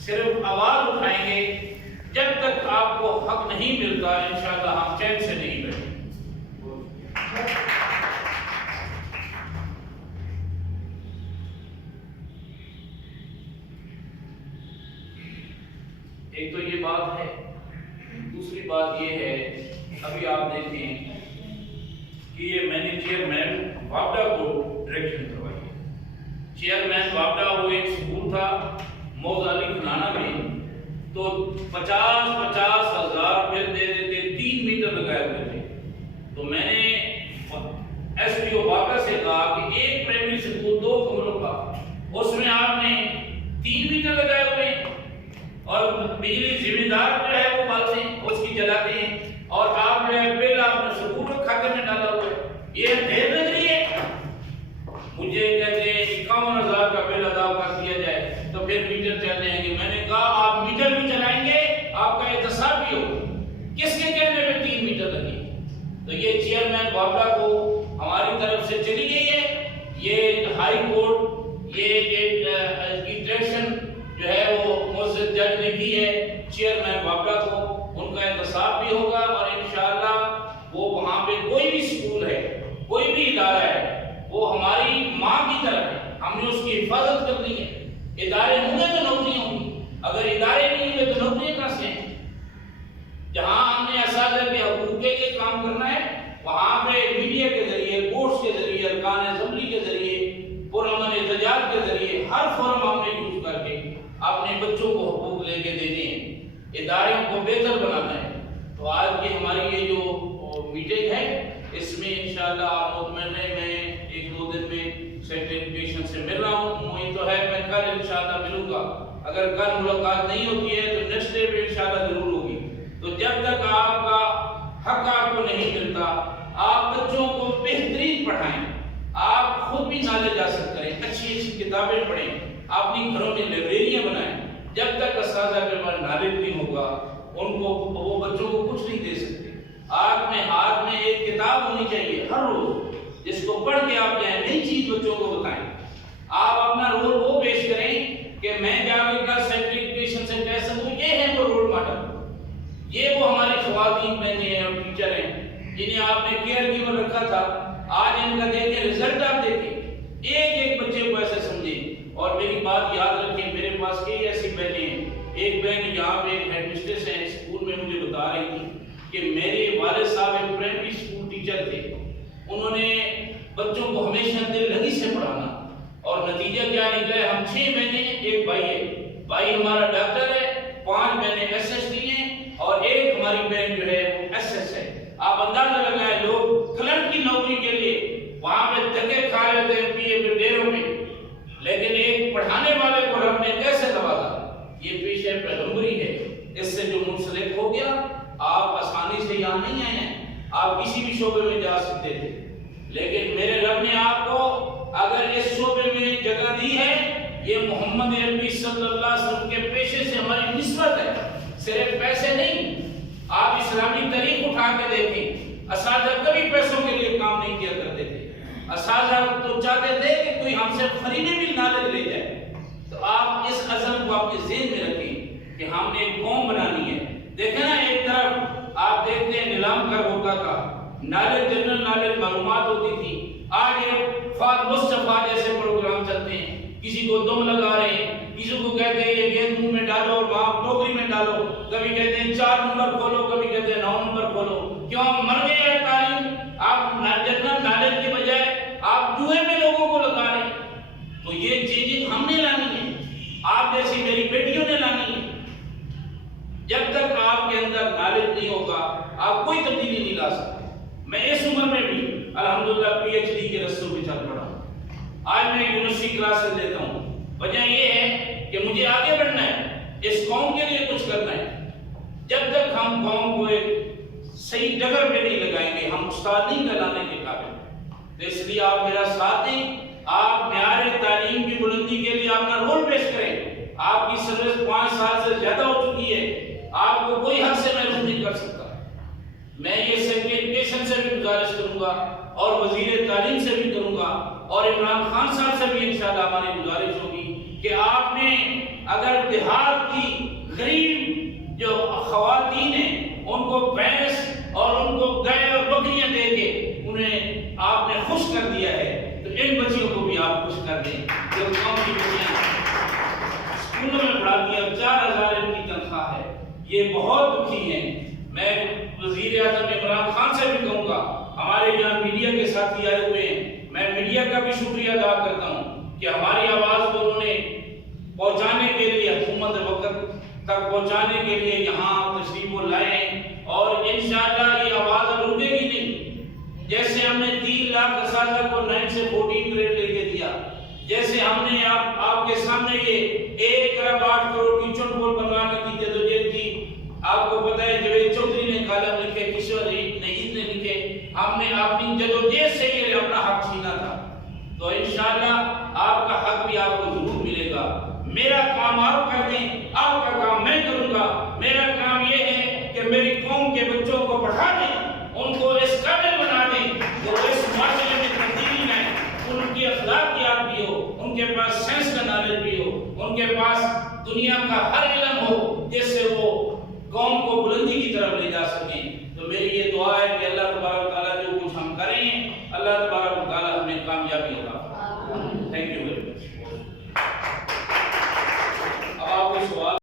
صرف آواز اٹھائیں گے، جب تک آپ کو حق نہیں ملتا انشاءاللہ ہم چین سے نہیں بیٹھیں۔ ایک تو یہ بات ہے، دوسری بات یہ ہے، ابھی آپ دیکھیں کہ یہ میں نے چیئرمین وابڈا کو ڈائریکشن کروائی ہے۔ چیئرمین وابڈا وہ ایک سکول تھا موز علی کھنانا میں، تو 50,000 بل دے دیتے، 3 میٹر لگائے ہوئے تھے۔ تو میں نے ایس پی او وابڈا سے کہا کہ ایک پرائمری سکول 2 کمروں کا، اس میں آپ نے 3 میٹر لگائے ہوئے ہیں، اور بجلی ذمہ دار جو ہے وہ بالتے ہیں، اس کی جلاتے ہیں، اور آپ جو ہے بل آپ نے سکول کے کھاتے میں ڈالا ہوا ہے، یہ ڈھیر لگ رہی ہے۔ مجھے کہتے ہیں 51,000 کا بل ادا کر دیا جائے تو پھر میٹر چل جائیں گے۔ میں نے کہا آپ میٹر بھی چلائیں گے، آپ کا احتساب بھی ہوگا، کس کے کہنے پہ 3 میٹر لگے؟ تو یہ چیئرمین وابڈا کو ہماری طرف سے چلی گئی ہے، یہ ہائی کورٹ یہ ڈائریکشن جو ہے وہ معزز جج نے کی ہے چیئرمین وابڈا کو، ان کا احتساب بھی ہوگا، اور انشاءاللہ وہ وہاں پہ کوئی بھی سکول ہے، کوئی بھی ادارہ ہے، وہ ہماری ماں کی طرح ہے، ہم نے اس کی حفاظت کرنی ہے۔ ادارے ہوں گے تو نوکریاں ہوں گی، اگر ادارے نہیں ہوئے تو نوکریاں کہاں سے ہیں؟ جہاں ہم نے اساتذہ کے حقوق کے لیے کام کرنا ہے، وہاں پہ میڈیا کے ذریعے، کورٹس کے ذریعے، ارکان اسمبلی کے ذریعے، پرامن احتجاج کے ذریعے، ہر فورم ہم نے یوز کر کے اپنے بچوں کو حقوق لے کے دینے ہیں، اداروں کو بہتر بنانا ہے۔ تو آج کی ہماری یہ جو میٹنگ ہے، اس میں انشاءاللہ آپ مطمئن ہے، میں 1-2 دن میں سیکرٹری ایجوکیشن سے مل رہا ہوں، وہی تو ہے، میں کل انشاءاللہ ملوں گا، اگر کل ملاقات نہیں ہوتی ہے تو نیکسٹ ڈے پہ انشاءاللہ ضرور ہوگی۔ تو جب تک آپ کا حق آپ کو نہیں ملتا، آپ بچوں کو بہترین پڑھائیں، آپ خود بھی نالج حاصل کریں، اچھی اچھی کتابیں پڑھیں، اپنی گھروں میں لائبریریاں بنائیں۔ جب تک اساتذہ کے پاس نالج نہیں ہوگا، ان کو وہ بچوں کو کچھ نہیں دے سکتے۔ آپ میں ہاتھ میں ایک کتاب ہونی چاہیے ہر روز، جس کو پڑھ کے آپ جائیں، نئی چیز بچوں کو بتائیں۔ آپ اپنا رول وہ پیش کریں کہ میں جا کے کل سیکرٹری ایجوکیشن سے کہہ سکوں یہ ہے وہ رول ماڈل، یہ وہ ہماری خواتین بہنیں ہیں اور ٹیچر ہیں جنہیں آپ نے کیئر گیور رکھا تھا، آج ان کا دیکھیں رزلٹ، آپ دیکھیں ایک ایک بچے کو ایسے سمجھیں۔ اور میری بات یاد رکھیں، میرے پاس کئی ایسی بہنیں ہیں، ایک بہن یہاں پہ ایک ہیڈ مسٹریس ہے اسکول میں، مجھے بتا رہی تھی کہ میرے والد صاحب ایک پرائمری اسکول ٹیچر تھے، انہوں نے بچوں کو ہمیشہ دل لگی سے پڑھانا، اور نتیجہ کیا نکلا ہے؟ ہم 6 بہنیں، ایک بھائی ہے، بھائی ہمارا ڈاکٹر ہے، 5 بہنیں ایس ایس ٹی ہیں، اور ایک ہماری بہن جو ہے وہ ایس ایس ہے۔ آپ اندازہ لگائیں، لوگ کلرک کی نوکری کے لیے وہاں پہ دھکے کھا رہے تھے پی اے کے ڈیروں میں، لیکن ایک پڑھانے والے کو رب نے کیسے نوازا؟ یہ پیشے پیغمبری ہے، اس سے جو منسلک ہو گیا، آپ آسانی سے یہاں نہیں آئے ہیں، آپ کسی بھی شعبے میں جا سکتے تھے، لیکن میرے رب نے آپ کو اگر اس شعبے میں جگہ دی ہے، یہ محمد عربی صلی اللہ علیہ وسلم کے پیشے سے ہماری نسبت ہے، صرف پیسے نہیں۔ آپ اسلامی تاریخ اٹھا کے دیکھیں، اساتذہ کبھی پیسوں کے لیے کام نہیں کیا کرتے تھے، اساتذہ تو چاہتے تھے کہ کوئی ہم سے خریدے بھی نالج لے جائے۔ تو آپ اس عزم کو اپنے ذہن میں رکھیں کہ ہم نے ایک قوم بنانی ہے۔ دیکھیں نا، ایک طرف آپ دیکھتے ہیں نیلام کر ہوتا تھا، نالج جنرل نالج معلومات ہوتی تھی، آج ایک فاد مصطفیٰ جیسے پروگرام چلتے ہیں، کسی کو دم لگا رہے ہیں، کسی کو کہتے ہیں یہ گیند منہ میں ڈالو اور وہاں ٹوکری میں ڈالو، کبھی کہتے ہیں 4 نمبر کھولو، کبھی کہتے ہیں 9 نمبر کھولو۔ کیوں مر گئے ہیں تعلیم؟ آپ جنرل نالج کے بجائے آپ جوئے میں لوگوں کو لگا رہے ہیں۔ تو یہ چینجنگ ہم نے لانی ہے، آپ جیسی میری بیٹیوں نے لانی ہے۔ جب تک آپ کے اندر نالج نہیں ہوگا، آپ کوئی تبدیلی نہیں لا سکتے۔ میں اس عمر میں بھی الحمدللہ پی ایچ ڈی کے رستوں پہ چل پڑا ہوں، آج میں یونیورسٹی کلاسز لیتا ہوں۔ وجہ یہ ہے کہ مجھے آگے بڑھنا ہے، اس قوم کے لیے کچھ کرنا ہے۔ جب تک ہم قوم کو ایک صحیح جگہ پہ نہیں لگائیں گے، ہم استاد نہیں کہلانے کے قابل۔ تو اس لیے آپ میرا ساتھ دیں، آپ معیار تعلیم کی بلندی کے لیے اپنا رول پیش کریں۔ آپ کی سروس 5 سال سے زیادہ ہو چکی ہے، آپ کو کوئی حق سے محروم نہیں کر سکتا۔ میں یہ سیکرٹری ایجوکیشن سے بھی گزارش کروں گا اور وزیر تعلیم سے بھی کروں گا اور عمران خان صاحب سے بھی انشاءاللہ ہماری گزارش ہوگی کہ آپ نے اگر دیہات کی کر دیں. جو قوم کی بچیاں اسکولوں میں پڑھاتی ہیں، 4000 ان کی تنخواہ ہے، یہ بہت دکھی ہیں. میں وزیر اعظم عمران خان سے بھی کہوں گا، ہمارے یہاں میڈیا کے ساتھی آئے ہوئے ہیں، میں میڈیا کا بھی شکریہ ادا کرتا ہوں کہ ہماری آواز کو انہوں نے پہنچانے کے لیے، حکومت وقت تک پہنچانے کے لیے یہاں تشریف لائے ہیں. اور انشاءاللہ یہ آواز اب رکے گی نہیں. جیسے ہم نے 3 لاکھ اساتذہ کو 9 سے 14 گریڈ لے کے دیا، جیسے ہم نے آپ کے سامنے یہ 1 ارب 8 کروڑ کی چن پول بنوانے کی جدوجہد کی. آپ کو پتہ ہے جوید چودھری نے کالم لکھے، کشور نعید نے لکھے، ہم نے اپنی جدوجہد سے یہ اپنا حق چھینا تھا. تو انشاءاللہ آپ کا حق بھی آپ کو ضرور ملے گا. میرا کام آپ کر دیں، آپ کا کام میں کروں گا. میرا کام یہ ہے کہ میری قوم کے بچوں کو پڑھا دیں، ان کو اس قابل بنا دیں کہ وہ اس معاشرے میں تبدیلی لائیں. ان کی اخلاقیات بھی ہو، ان کے پاس سائنس کا نالج بھی ہو، ان کے پاس دنیا کا ہر علم ہو، جس سے وہ قوم کو بلندی کی طرف لے جا سکیں. تو میری یہ دعا ہے